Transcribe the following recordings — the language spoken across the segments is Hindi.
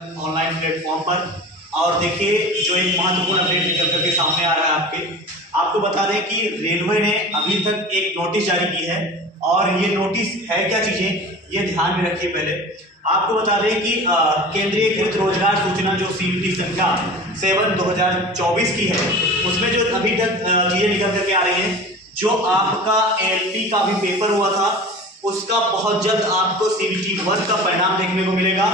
ऑनलाइन प्लेटफॉर्म पर। और देखिए जो एक महत्वपूर्ण अपडेट निकल करके सामने आ रहा है आपको बता दें कि रेलवे ने अभी तक एक नोटिस जारी की है। और ये नोटिस है क्या चीज़ें, ये ध्यान में रखिए। पहले आपको बता दें कि केंद्रीयकृत रोजगार सूचना जो CVT संख्या 7/2024 की है, उसमें जो अभी तक चीज़ें निकल करके आ रही हैं, जो आपका ALP का भी पेपर हुआ था उसका बहुत जल्द आपको CVT 1 का परिणाम देखने को मिलेगा।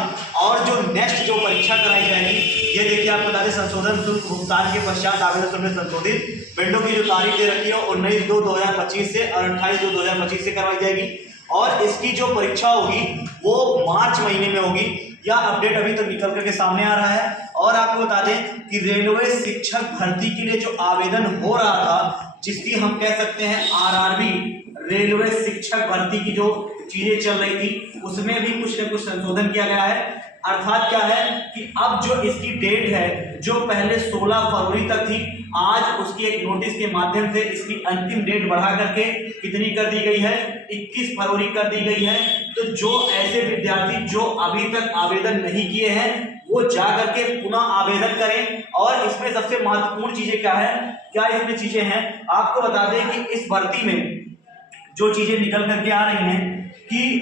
और जो नेक्स्ट जो परीक्षा कराई जाएगी, ये देखिए आपको बता दें, संशोधन शुल्क भुगतान के पश्चात आवेदन शुल्क में संशोधित विंडो की जो तारीख दे रखी है 19/2/2025 से और 28/2/2025 से करवाई जाएगी। और इसकी जो परीक्षा होगी वो मार्च महीने में होगी। यह अपडेट अभी तक निकल करके सामने आ रहा है। और आपको बता दें कि रेलवे शिक्षक भर्ती के लिए जो आवेदन हो रहा था, जिसकी हम कह सकते हैं RRB रेलवे शिक्षक भर्ती की जो चीजें चल रही थी, उसमें भी कुछ न कुछ संशोधन किया गया है। अर्थात क्या है कि अब जो इसकी डेट है, जो पहले 16 फरवरी तक थी, आज उसकी एक नोटिस के माध्यम से इसकी अंतिम डेट बढ़ा करके कितनी कर दी गई है, 21 फरवरी कर दी गई है। तो जो ऐसे विद्यार्थी जो अभी तक आवेदन नहीं किए हैं, वो जा करके पुनः आवेदन करें। और इसमें सबसे महत्वपूर्ण चीजें क्या इसमें चीजें हैं, आपको बता दें कि इस भर्ती में जो चीजें निकल करके आ रही हैं कि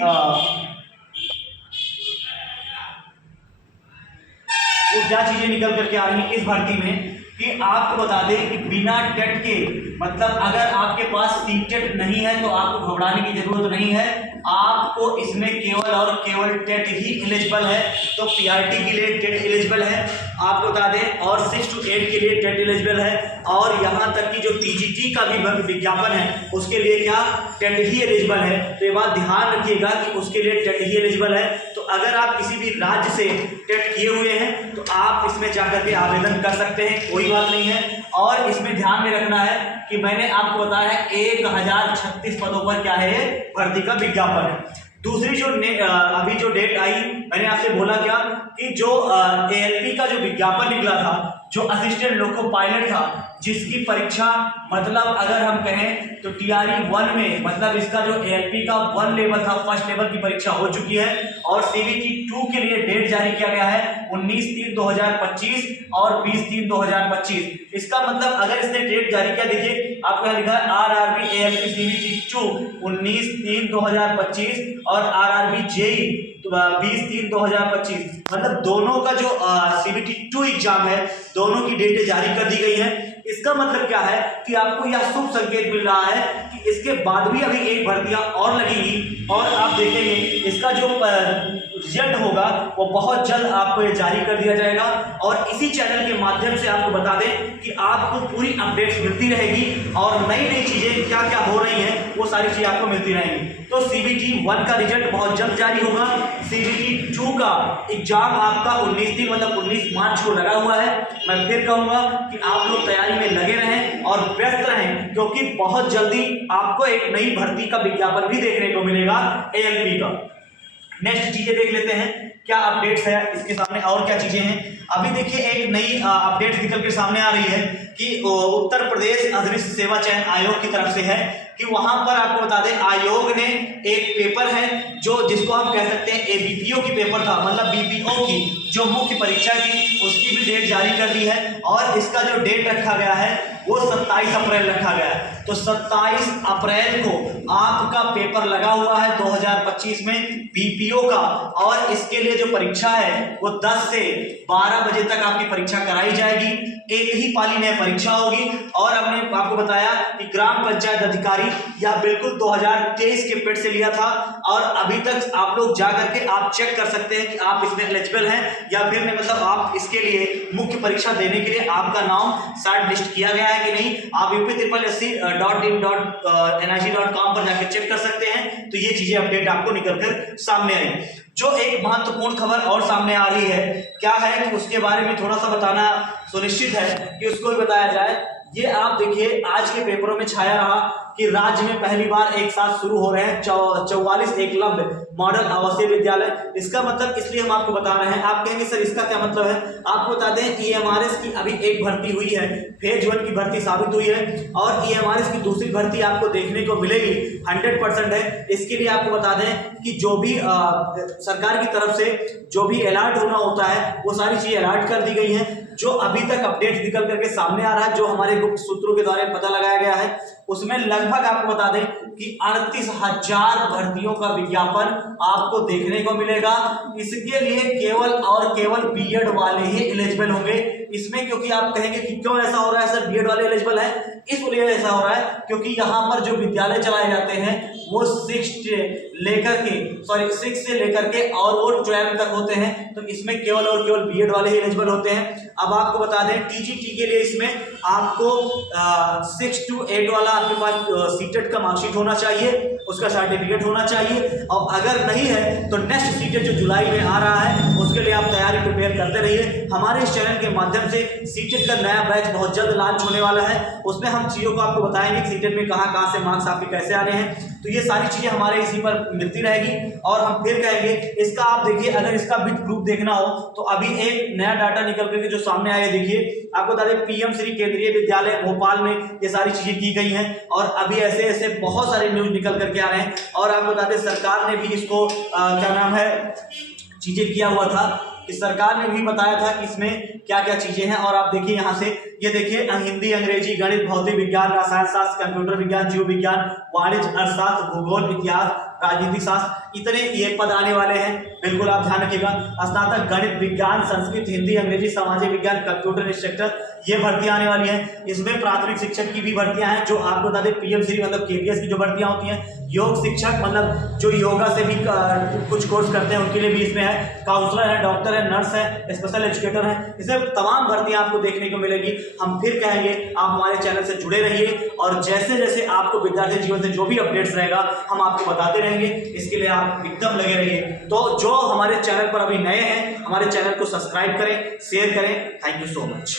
वो क्या चीजें निकल करके आ रही हैं इस भर्ती में, कि आपको बता दें कि बिना टेट के, मतलब अगर आपके पास CTET नहीं है तो आपको घबराने की जरूरत नहीं है। आपको इसमें केवल और केवल टेट ही एलिजिबल है। तो PRT के लिए टेट एलिजिबल है, आपको बता दें, और 6 to 8 के लिए टेट एलिजिबल है। और यहाँ तक कि जो TGT का भी विज्ञापन है उसके लिए क्या टेट ही एलिजिबल है। तो ये बात ध्यान रखिएगा कि उसके लिए टेट ही एलिजिबल है। तो अगर आप किसी भी राज्य से टेट किए हुए हैं तो आप इसमें जाकर के आवेदन कर सकते हैं, कोई बात नहीं है। और इसमें ध्यान में रखना है कि मैंने आपको बताया है 1036 पदों पर क्या है भर्ती का विज्ञापन है। दूसरी जो अभी जो डेट आई, मैंने आपसे बोला क्या कि जो ALP का जो विज्ञापन निकला था, जो असिस्टेंट लोको पायलट था, जिसकी परीक्षा मतलब अगर हम कहें तो TRE 1 में, मतलब इसका जो ALP का 1 लेवल था, फर्स्ट लेवल की परीक्षा हो चुकी है। और CVT 2 के लिए डेट जारी किया गया है 19/3/2025 और 20/3/2025। इसका मतलब अगर इसने डेट जारी किया, देखिए आपको यहाँ लिखा है RRB ALP CVT 2 19/3/2025 और RRB JEE 20/3/2025। मतलब दोनों का जो CVT 2 एग्जाम है, दोनों की डेटें जारी कर दी गई हैं। इसका मतलब क्या है कि आपको यह शुभ संकेत मिल रहा है कि इसके बाद भी अभी एक भर्तियां और लगेगी। और आप देखेंगे इसका जो रिजल्ट होगा वो बहुत जल्द आपको ये जारी कर दिया जाएगा। और इसी चैनल के माध्यम से आपको बता दें कि आपको पूरी अपडेट्स मिलती रहेगी और नई नई चीजें क्या क्या हो रही हैं वो सारी चीजें आपको मिलती रहेंगी। तो CVT 1 का रिजल्ट बहुत जल्द जारी होगा। CVT 2 का एग्जाम आपका 19 मार्च को लगा हुआ है। मैं फिर कहूंगा कि आप लोग तैयारी में लगे रहें और व्यस्त रहें, क्योंकि बहुत जल्दी आपको एक नई भर्ती का विज्ञापन भी देखने को मिलेगा ALP का। नेक्स्ट चीजें देख लेते हैं क्या अपडेट्स है इसके सामने और क्या चीजें हैं। अभी देखिए एक नई अपडेट निकल के सामने आ रही है कि उत्तर प्रदेश अधीनस्थ सेवा चयन आयोग की तरफ से है कि वहां पर आपको बता दें आयोग ने एक पेपर है जो जिसको हम कह सकते हैं ABPO की पेपर था, मतलब BPO की जो मुख्य परीक्षा थी, उसकी भी डेट जारी कर दी है। और इसका जो डेट रखा गया है वो 27 अप्रैल रखा गया है। तो 27 अप्रैल को आपका पेपर लगा हुआ है 2025 में BPO का। और इसके लिए जो परीक्षा है वो 10 से 12 बजे तक आपकी परीक्षा कराई जाएगी। एक ही पाली में परीक्षा होगी। और हमने आपको बताया कि ग्राम पंचायत अधिकारी या बिल्कुल 2023 के पेट से लिया था। और अभी तक आप लोग जाकर के आप चेक कर सकते हैं कि आप इसमें एलिजिबल हैं या फिर नहीं, मतलब आप इसके लिए मुख्य परीक्षा देने के लिए आपका नाम शॉर्ट लिस्ट किया गया है कि नहीं। आप UP.SC.in.nic.com पर जाकर चेक कर सकते हैं। तो ये चीजें अपडेट आपको निकलकर सामने आई। जो एक महत्वपूर्ण खबर और सामने आ रही है क्या है कि उसके बारे में थोड़ा सा बताना सुनिश्चित है कि उसको भी बताया जाए। ये आप देखिए आज के पेपरों में छाया रहा कि राज्य में पहली बार एक साथ शुरू हो रहे हैं 44 एकलव्य मॉडल आवासीय विद्यालय। इसका मतलब इसलिए हम आपको बता रहे हैं, आप कहेंगे सर इसका क्या मतलब है। आपको बता दें ईएमआरएस की अभी एक भर्ती हुई है, फेज 1 की भर्ती साबित हुई है और ईएमआरएस की दूसरी भर्ती आपको देखने को मिलेगी, 100% है। इसके लिए आपको बता दें कि जो भी सरकार की तरफ से जो भी अलर्ट होना होता है वो सारी चीजें अलर्ट कर दी गई हैं। जो अभी तक अपडेट निकल करके सामने आ रहा है, जो हमारे गुप्त सूत्रों के द्वारा पता लगाया गया है, उसमें लगभग आपको बता दें कि 38,000 भर्तियों का विज्ञापन आपको देखने को मिलेगा। इसके लिए केवल और केवल बीएड वाले ही एलिजिबल होंगे इसमें। क्योंकि आप कहेंगे कि क्यों ऐसा हो रहा है सर, बीएड वाले एलिजिबल है, इसलिए ऐसा हो रहा है क्योंकि यहाँ पर जो विद्यालय चलाए जाते हैं वो 6 से लेकर के और वो 12 तक होते हैं, तो इसमें केवल और केवल बीएड वाले ही एलिजिबल होते हैं। अब आपको बता दें टीजीटी के लिए इसमें आपको 6 to 8 वाला आपके पास सीटेट का मार्कशीट होना चाहिए, उसका सर्टिफिकेट होना चाहिए, और अगर नहीं है तो नेक्स्ट सीटेट जो जुलाई में आ रहा है उसके लिए आप तैयारी प्रिपेयर करते रहिए। हमारे इस चैनल के माध्यम से सीटेट का नया बैच बहुत जल्द लॉन्च होने वाला है, उसमें हम चीज़ों को आपको बताएंगे कि सीटेट में कहाँ से मार्क्स आपके कैसे आने हैं, तो ये सारी चीज़ें हमारे इसी पर मिलती रहेगी। और हम फिर कहेंगे इसका आप देखिए, अगर इसका विद प्रूफ देखना हो तो अभी एक नया डाटा निकल करके जो सामने आया, देखिए आपको बता दें पीएम श्री केंद्रीय विद्यालय भोपाल में ये सारी चीजें की गई हैं और अभी ऐसे ऐसे बहुत सारे न्यूज निकल करके आ रहे हैं। और आपको बता दें सरकार ने भी इसको क्या नाम है चीजें किया हुआ था कि सरकार ने भी बताया था कि इसमें क्या क्या चीजें हैं। और आप देखिए यहाँ से, ये देखिए हिंदी, अंग्रेजी, गणित, भौतिक विज्ञान, रसायन शास्त्र, कंप्यूटर विज्ञान, जीव विज्ञान, वाणिज्य, अर्थशास्त्र, भूगोल, इतिहास, राजनीति शास्त्र, इतने ये पद आने वाले हैं, बिल्कुल आप ध्यान रखिएगा। स्नातक गणित, विज्ञान, संस्कृत, हिंदी, अंग्रेजी, सामाजिक विज्ञान, कंप्यूटर इंस्ट्रक्टर, ये भर्तियां आने वाली हैं। इसमें प्राथमिक शिक्षक की भी भर्तियां हैं, जो आपको बता दें पीएमश्री मतलब केवीएस की जो भर्तियां होती हैं, योग शिक्षक मतलब जो योगा से भी कुछ कोर्स करते हैं उनके लिए भी इसमें है, काउंसलर है, डॉक्टर है, नर्स है, स्पेशल एजुकेटर है, इसमें तमाम भर्तियां आपको देखने को मिलेगी। हम फिर कहेंगे आप हमारे चैनल से जुड़े रहिए और जैसे जैसे आपको विद्यार्थी जीवन से जो भी अपडेट्स रहेगा हम आपको बताते रहेंगे, इसके लिए आप एकदम लगे रहिए। तो जो हमारे चैनल पर अभी नए हैं, हमारे चैनल को सब्सक्राइब करें, शेयर करें। Thank you so much.